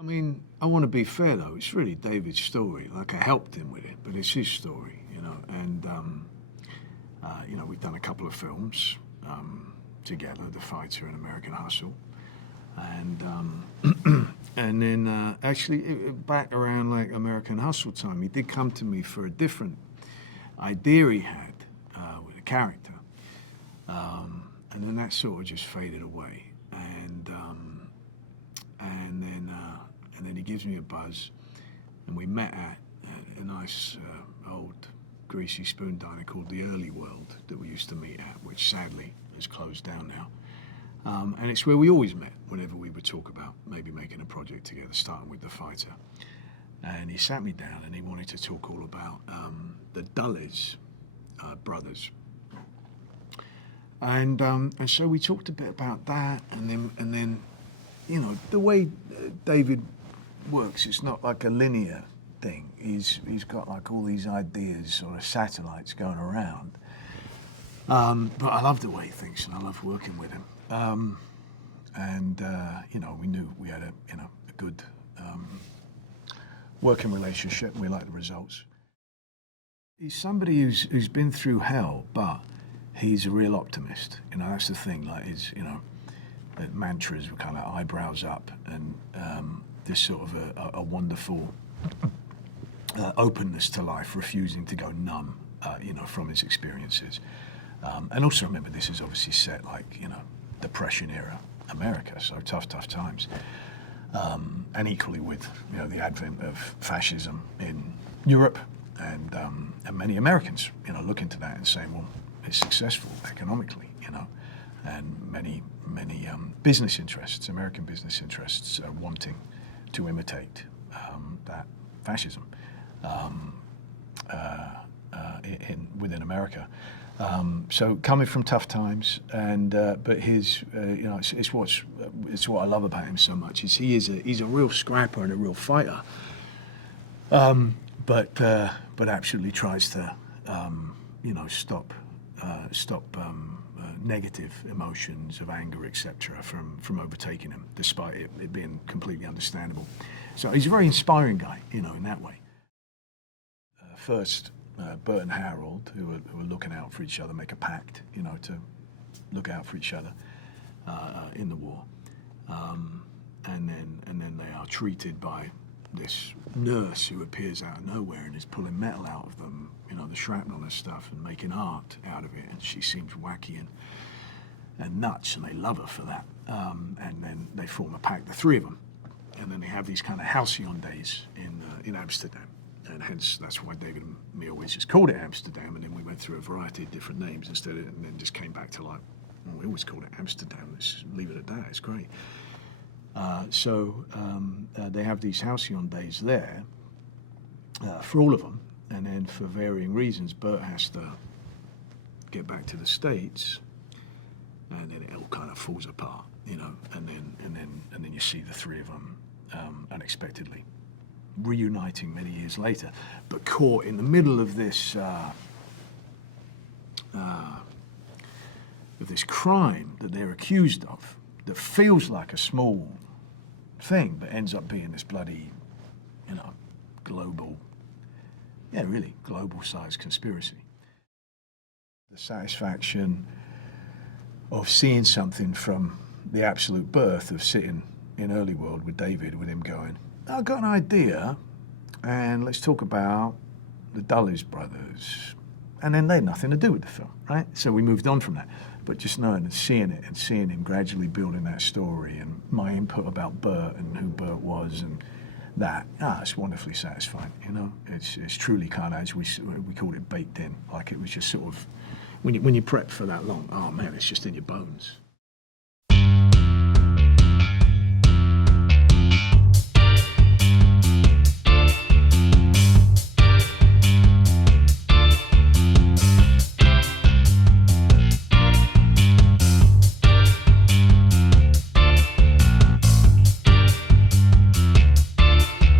I mean, I want to be fair though. It's really David's story. Like, I helped him with it, but it's his story, you know. And you know, we've done a couple of films together, The Fighter and American Hustle, and and then actually back around like American Hustle time, he did come to me for a different idea he had with a character, and then that sort of just faded away, and then he gives me a buzz, and we met at a nice old greasy spoon diner called the Early World that we used to meet at, which sadly is closed down now. And it's where we always met whenever we would talk about maybe making a project together, starting with The Fighter. And he sat me down and he wanted to talk all about the Dulles brothers. And so we talked a bit about that, and then, you know, the way David works, it's not like a linear thing. He's got like all these ideas, sort of satellites going around. But I love the way he thinks, and I love working with him. You know, we knew we had a good working relationship, and we liked the results. He's somebody who's been through hell, but he's a real optimist. You know, that's the thing. Like, his, you know, mantras were kind of eyebrows up, and this sort of a wonderful openness to life, refusing to go numb, you know, from his experiences. And also remember, this is obviously set like, you know, Depression era America, so tough times. And equally with, you know, the advent of fascism in Europe, and many Americans, you know, look into that and saying, well, it's successful economically, you know, and many business interests, American business interests, wanting to imitate that fascism within America. So coming from tough times, and but his, you know, it's what I love about him so much. Is he's a real scrapper and a real fighter, but absolutely tries to, you know, stop negative emotions of anger, etc., from overtaking him, despite it being completely understandable. So he's a very inspiring guy, you know, in that way. First, Burt and Harold, who are looking out for each other, make a pact, you know, to look out for each other in the war, and then they are treated by this nurse who appears out of nowhere and is pulling metal out of them, you know, the shrapnel and stuff, and making art out of it, and she seems wacky and nuts, and they love her for that. And then they form a pact, the three of them, and then they have these kind of halcyon days in Amsterdam. And hence, that's why David and me always just called it Amsterdam, and then we went through a variety of different names instead of, and then just came back to like, well, we always called it Amsterdam, let's leave it at that, it's great. So they have these halcyon days there for all of them, and then for varying reasons, Burt has to get back to the States, and then it all kind of falls apart, you know, and then you see the three of them unexpectedly reuniting many years later, but caught in the middle of this crime that they're accused of, that feels like a small thing, but ends up being this bloody, you know, global sized conspiracy. The satisfaction of seeing something from the absolute birth of sitting in Early World with David, with him going, I've got an idea, and let's talk about the Dulles brothers. And then they had nothing to do with the film, right? So we moved on from that. But just knowing and seeing it, and seeing him gradually building that story, and my input about Burt and who Burt was, and that, it's wonderfully satisfying, you know? It's truly kind of, as we called it, baked in. Like, it was just sort of, when you prep for that long, oh man, it's just in your bones.